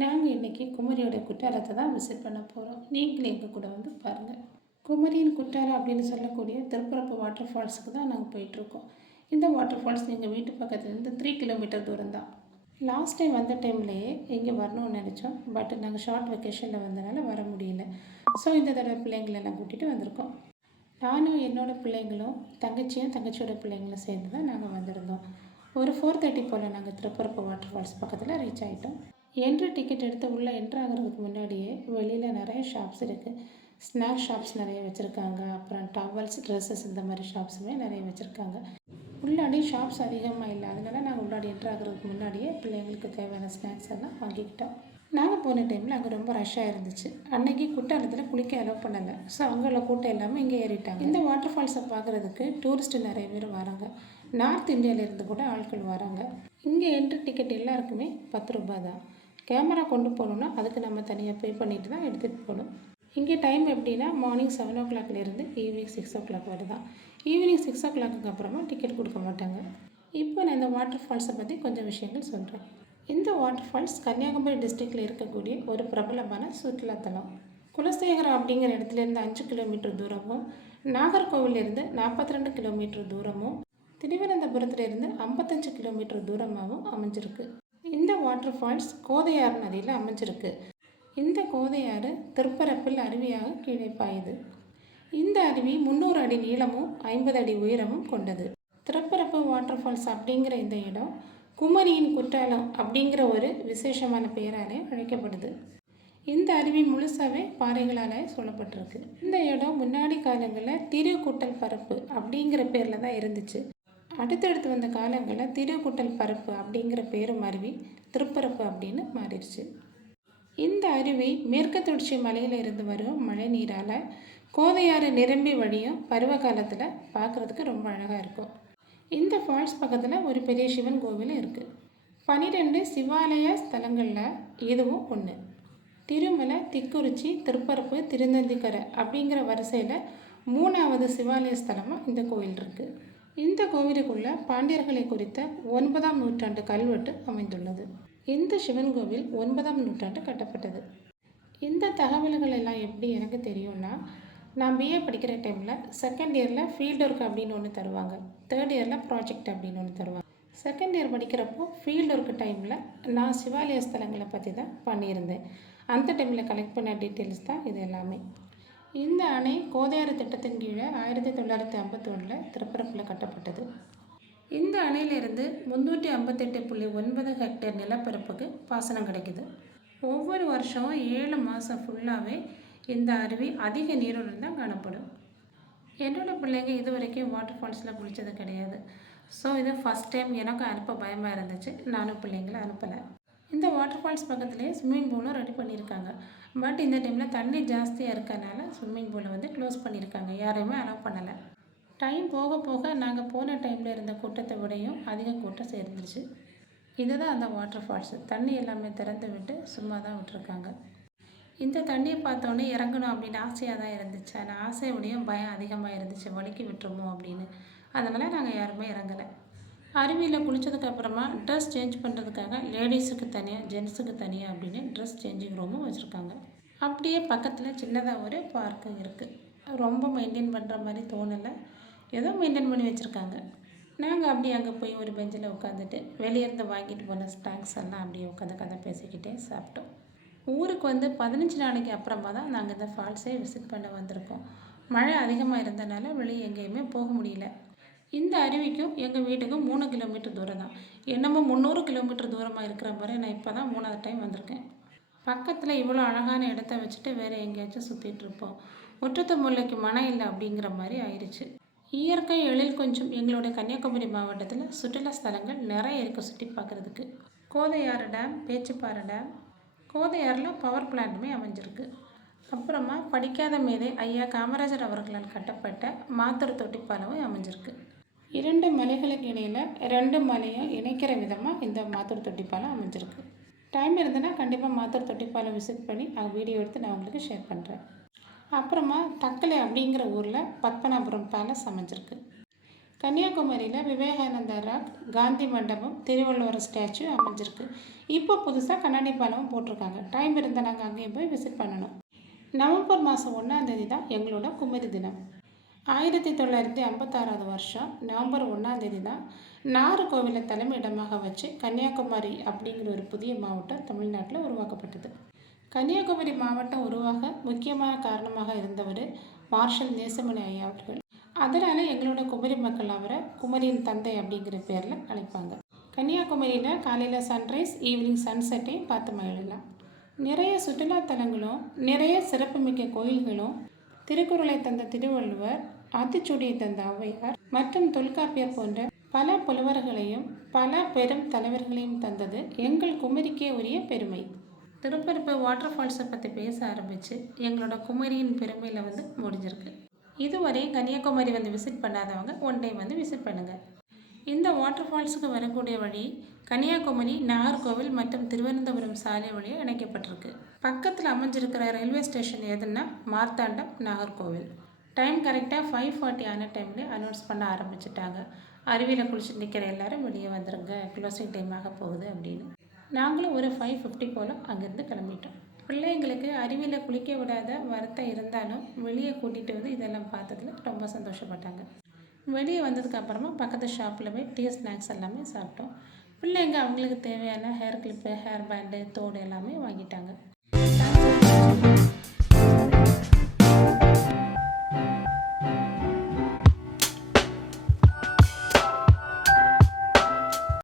நாங்கள் இன்றைக்கி குமரியோட குற்றாலத்தை தான் விசிட் பண்ண போகிறோம். நீங்களும் எங்கள் கூட வந்து பாருங்கள். குமரியின் குற்றாலம் அப்படின்னு சொல்லக்கூடிய திருப்பரப்பு வாட்டர் ஃபால்ஸுக்கு தான் நாங்கள் போயிட்டுருக்கோம். இந்த வாட்டர் ஃபால்ஸ் எங்கள் வீட்டு பக்கத்துலேருந்து 3 கிலோமீட்டர் தூரம் தான். லாஸ்ட் டைம் வந்த டைம்லேயே இங்கே வரணும்னு நினச்சோம். பட் நாங்கள் ஷார்ட் வெக்கேஷனில் வந்தனால வர முடியல. ஸோ இந்த தடவை பிள்ளைங்களெல்லாம் கூட்டிகிட்டு வந்திருக்கோம். நானும் என்னோடய பிள்ளைங்களும் தங்கச்சியோட பிள்ளைங்களும் சேர்ந்து தான் நாங்கள் வந்திருந்தோம். ஒரு 4:30 போல் நாங்கள் திருப்பரப்பு வாட்டர் ஃபால்ஸ் பக்கத்தில் ரீச் ஆகிட்டோம். என்ட்ரி டிக்கெட் எடுத்து உள்ளே என்ட்ரு ஆகிறதுக்கு முன்னாடியே வெளியில் நிறைய ஷாப்ஸ் இருக்குது. ஸ்நாக் ஷாப்ஸ் நிறைய வச்சுருக்காங்க. அப்புறம் டவல்ஸ், ட்ரெஸ்ஸஸ் இந்த மாதிரி ஷாப்ஸுமே நிறைய வச்சுருக்காங்க. உள்ளாடி ஷாப்ஸ் அதிகமாக இல்லை. அதனால நாங்கள் உள்ளாடி என்ட்ரு ஆகிறதுக்கு முன்னாடியே பிள்ளைங்களுக்கு தேவையான ஸ்நாக்ஸ் எல்லாம் வாங்கிக்கிட்டோம். நாங்கள் போன டைமில் அங்கே ரொம்ப ரஷ்ஷாக இருந்துச்சு. அன்றைக்கி குற்றாலத்தில் குளிக்க அலோவ் பண்ணலை. ஸோ அங்கே உள்ள கூட்டம் எல்லாமே இங்கே ஏறிட்டாங்க. இந்த வாட்டர் ஃபால்ஸை பார்க்குறதுக்கு டூரிஸ்ட்டு நிறைய பேர் வராங்க. நார்த் இந்தியாவிலேருந்து கூட ஆட்கள் வராங்க. இங்கே என்ட்ரி டிக்கெட் எல்லாருக்குமே 10 ரூபா தான். கேமரா கொண்டு போகணுன்னா அதுக்கு நம்ம தனியாக பே பண்ணிட்டு தான் எடுத்துகிட்டு போகணும். இங்கே டைம் எப்படின்னா மார்னிங் 7 o'clockலேருந்து ஈவினிங் 6 o'clock வரை தான். ஈவினிங் 6 o'clock அப்புறமா டிக்கெட் கொடுக்க மாட்டாங்க. இப்போ நான் இந்த வாட்டர் ஃபால்ஸை பற்றி கொஞ்சம் விஷயங்கள் சொல்கிறேன். இந்த வாட்டர் ஃபால்ஸ் கன்னியாகுமரி டிஸ்ட்ரிக்டில் இருக்கக்கூடிய ஒரு பிரபலமான சுற்றுலாத்தலம். குலசேகரம் அப்படிங்கிற இடத்துலேருந்து 5 கிலோமீட்டர் தூரமும், நாகர்கோவிலிருந்து 42 கிலோமீட்டர் தூரமும், திருவனந்தபுரத்துலேருந்து 55 கிலோமீட்டர் தூரமாகவும் அமைஞ்சிருக்கு. இந்த வாட்டர் ஃபால்ஸ் கோதையாறு நதியில் அமைஞ்சிருக்கு. இந்த கோதையாறு திருப்பரப்பில் அருவியாக கீழே பாயுது. இந்த அருவி 300 அடி நீளமும் 50 அடி உயரமும் கொண்டது. திருப்பரப்பு வாட்டர் ஃபால்ஸ் அப்படிங்கிற இந்த இடம் குமரியின் குற்றாலம் அப்படிங்கிற ஒரு விசேஷமான பெயராலே அழைக்கப்படுது. இந்த அருவி முழுசாவே பாறைகளால் சூழப்பட்டிருக்கு. இந்த இடம் முன்னாடி காலங்களில் திருக்கூட்டல் பரப்பு அப்படிங்கிற பேரில் தான் இருந்துச்சு. அடுத்தடுத்து வந்த காலங்களில் திருக்கூட்டல் பரப்பு அப்படிங்கிற பேரும் அருவி திருப்பரப்பு அப்படின்னு மாறிடுச்சு. இந்த அருவி மேற்கு தொடர்ச்சி மலையில் இருந்து வரும் மழை நீரால் கோதையாறு நிரம்பி வழியும் பருவ காலத்தில் பார்க்குறதுக்கு ரொம்ப அழகாக இருக்கும். இந்த ஃபால்ஸ் பக்கத்தில் ஒரு பெரிய சிவன் கோவில் இருக்குது. 12 சிவாலய ஸ்தலங்களில் இதுவும் ஒன்று. திருமலை, திக்குறிச்சி, திருப்பரப்பு, திருநந்திக்கரை அப்படிங்கிற வரிசையில் 3வது சிவாலய ஸ்தலமாக இந்த கோவில் இருக்குது. இந்த கோவிலுக்குள்ள பாண்டியர்களை குறித்த 9ஆம் நூற்றாண்டு கல்வெட்டு அமைந்துள்ளது. இந்த சிவன் கோவில் 9ஆம் நூற்றாண்டு கட்டப்பட்டது. இந்த தகவல்கள் எல்லாம் எப்படி எனக்கு தெரியும்னா, நான் பிஏ படிக்கிற டைமில் செகண்ட் இயரில் ஃபீல்டு ஒர்க் அப்படின்னு ஒன்று தருவாங்க. தேர்ட் இயரில் ப்ராஜெக்ட் அப்படின்னு ஒன்று தருவாங்க. செகண்ட் இயர் படிக்கிறப்போ ஃபீல்டு ஒர்க் டைமில் நான் சிவாலய ஸ்தலங்களை பற்றி தான் பண்ணியிருந்தேன். அந்த டைமில் கலெக்ட் பண்ண டீட்டெயில்ஸ் தான் இது எல்லாமே. இந்த அணை கோதையாறு திட்டத்தின் கீழே 1951 திருப்பரப்பில் கட்டப்பட்டது. இந்த அணையிலிருந்து 358.9 ஹெக்டேர் நிலப்பரப்புக்கு பாசனம் கிடைக்குது. ஒவ்வொரு வருஷமும் 7 மாதம் ஃபுல்லாகவே இந்த அருவி அதிக நீருடன் தான் காணப்படும். என்னோடய பிள்ளைங்க இது வரைக்கும் வாட்டர் ஃபால்ஸில் குளித்தது கிடையாது. ஸோ இது ஃபஸ்ட் டைம் எனக்கு அனுப்ப பயமாக இருந்துச்சு. நானும் பிள்ளைங்களை அனுப்பலை. இந்த வாட்டர் ஃபால்ஸ் பக்கத்துலேயே ஸ்விம்மிங் பூலும் ரெடி பண்ணியிருக்காங்க. பட் இந்த டைமில் தண்ணி ஜாஸ்தியாக இருக்கறனால ஸ்விம்மிங் பூலை வந்து க்ளோஸ் பண்ணியிருக்காங்க. யாரையுமே அலோவ் பண்ணலை. டைம் போக போக நாங்கள் போன டைமில் இருந்த கூட்டத்தை விடையும் அதிக கூட்டம் சேர்ந்துருச்சு. இதுதான் அந்த வாட்டர் ஃபால்ஸு. தண்ணி எல்லாமே திறந்து விட்டு சும்மா தான் விட்டுருக்காங்க. இந்த தண்ணியை பார்த்தோன்னே இறங்கணும் அப்படின்னு ஆசையாக தான் இருந்துச்சு. ஆனால் ஆசையோடையும் பயம் அதிகமாக இருந்துச்சு, வலிக்கி விட்டுருமோ அப்படின்னு. அதனால் நாங்கள் யாருமே இறங்கலை. அருவியில் குளித்ததுக்கப்புறமா ட்ரெஸ் சேஞ்ச் பண்ணுறதுக்காக லேடிஸுக்கு தனியாக, ஜென்ஸுக்கு தனியாக அப்படின்னு ட்ரெஸ் சேஞ்சிங் ரூமும் வச்சுருக்காங்க. அப்படியே பக்கத்தில் சின்னதாக ஒரு பார்க்கு இருக்குது. ரொம்ப மெயின்டைன் பண்ணுற மாதிரி தோணலை. ஏதோ மெயின்டைன் பண்ணி வச்சுருக்காங்க. நாங்கள் அப்படியே அங்கே போய் ஒரு பெஞ்சில் உட்காந்துட்டு வெளியேருந்து வாங்கிட்டு போன ஸ்நாக்ஸ் எல்லாம் அப்படியே உட்காந்து கதை பேசிக்கிட்டே சாப்பிட்டோம். ஊருக்கு வந்து 15 நாளைக்கு அப்புறமா தான் நாங்கள் இந்த ஃபால்ஸே விசிட் பண்ண வந்திருக்கோம். மழை அதிகமாக இருந்தனால வெளியே எங்கேயுமே போக முடியல. இந்த அருவிக்கும் எங்கள் வீட்டுக்கும் 3 கிலோமீட்டர் தூரம் தான். என்னமோ 300 கிலோமீட்டர் தூரமாக இருக்கிற மாதிரி நான் இப்போ தான் 3வது டைம் வந்திருக்கேன். பக்கத்தில் இவ்வளோ அழகான இடத்த வச்சுட்டு வேறு எங்கேயாச்சும் சுற்றிட்டுருப்போம். முற்றத்து முல்லைக்கு மனம் இல்லை அப்படிங்கிற மாதிரி ஆயிடுச்சு. இயற்கை எழில் கொஞ்சம் எங்களுடைய கன்னியாகுமரி மாவட்டத்தில் சுற்றுலா ஸ்தலங்கள் நிறைய இருக்குது சுற்றி பார்க்குறதுக்கு. கோதையாறு டேம், பேச்சிப்பாறை டேம், கோதையாறில் பவர் பிளான்ட்டுமே அமைஞ்சிருக்கு. அப்புறமா படிக்காத மேதை ஐயா காமராஜர் அவர்களால் கட்டப்பட்ட மாத்தூர் தொட்டிப்பாலமும் அமைஞ்சிருக்கு. 2 மலைகளுக்கு இடையில் 2 மலையும் இணைக்கிற விதமாக இந்த மாத்தூர் தொட்டிப்பாலம் அமைஞ்சிருக்கு. டைம் இருந்ததுன்னா கண்டிப்பாக மாத்தூர் தொட்டிப்பாலம் விசிட் பண்ணி வீடியோ எடுத்து நான் உங்களுக்கு ஷேர் பண்ணுறேன். அப்புறமா தக்கலை அப்படிங்கிற ஊரில் பத்மநாபுரம் பேலஸ் அமைஞ்சிருக்கு. கன்னியாகுமரியில் விவேகானந்தா ராக், காந்தி மண்டபம், திருவள்ளுவர் ஸ்டாச்சு அமைஞ்சிருக்கு. இப்போ புதுசாக கண்ணாடி பாலமும் போட்டிருக்காங்க. டைம் இருந்தால் நாங்கள் அங்கேயும் போய் விசிட் பண்ணணும். நவம்பர் மாதம் 1ஆம் தான் எங்களோட குமரி தினம். 1956 வருஷம் நவம்பர் 1ஆம் தான் நாகர்கோவிலை தலைமையிடமாக வச்சு கன்னியாகுமரி அப்படிங்கிற ஒரு புதிய மாவட்டம் தமிழ்நாட்டில் உருவாக்கப்பட்டது. கன்னியாகுமரி மாவட்டம் உருவாக முக்கியமான காரணமாக இருந்தவர் மார்ஷல் நேசமணி ஐயா அவர்கள். அதனால் எங்களோட குமரி மக்கள் அவரை குமரியின் தந்தை அப்படிங்கிற பேரில் அழைப்பாங்க. கன்னியாகுமரியில் காலையில் சன்ரைஸ், ஈவினிங் சன்செட்டையும் பார்த்து மகிழலாம். நிறைய சுற்றுலாத்தலங்களும் நிறைய சிறப்புமிக்க கோயில்களும், திருக்குறளை தந்த திருவள்ளுவர், ஆத்திச்சூடியை தந்த ஔவையார் மற்றும் தொல்காப்பியர் போன்ற பல புலவர்களையும் பல பெரும் தலைவர்களையும் தந்தது எங்கள் குமரிக்கே உரிய பெருமை. திருப்பரப்பு வாட்டர் ஃபால்ஸை பற்றி பேச ஆரம்பித்து எங்களோட குமரியின் பெருமையில் முடிஞ்சிருக்கு. இதுவரை கன்னியாகுமரி விசிட் பண்ணாதவங்க ஒன் டைம் விசிட் பண்ணுங்கள். இந்த வாட்டர் ஃபால்ஸுக்கு வரக்கூடிய வழி கன்னியாகுமரி, நாகர்கோவில் மற்றும் திருவனந்தபுரம் சாலை வழியாக இணைக்கப்பட்டிருக்கு. பக்கத்தில் அமைஞ்சிருக்கிற ரயில்வே ஸ்டேஷன் எதுன்னா மார்த்தாண்டம், நாகர்கோவில். டைம் கரெக்டாக 5:40 ஆன டைம்லேயே அனௌன்ஸ் பண்ண ஆரம்பிச்சிட்டாங்க. அருவியில் குளிச்சுட்டு நிற்கிற எல்லாரும் வெளியே வந்துடுங்க, க்ளோசிங் டைம் ஆக போகுது அப்படின்னு. நாங்களும் ஒரு 5:50 போல் அங்கேருந்து கிளம்பிட்டோம். பிள்ளைங்களுக்கு அருவியில் குளிக்க விடாத வருத்தம் இருந்தாலும் வெளியே கூட்டிகிட்டு இதெல்லாம் பார்த்ததில் ரொம்ப சந்தோஷப்பட்டாங்க. வெளியே வந்ததுக்கப்புறமா பக்கத்து ஷாப்பில் போய் டீ, ஸ்நாக்ஸ் எல்லாமே சாப்பிட்டோம். பிள்ளைங்க அவங்களுக்கு தேவையான ஹேர் கிளிப்பு, ஹேர் பேண்டு, தோடு எல்லாமே வாங்கிட்டாங்க.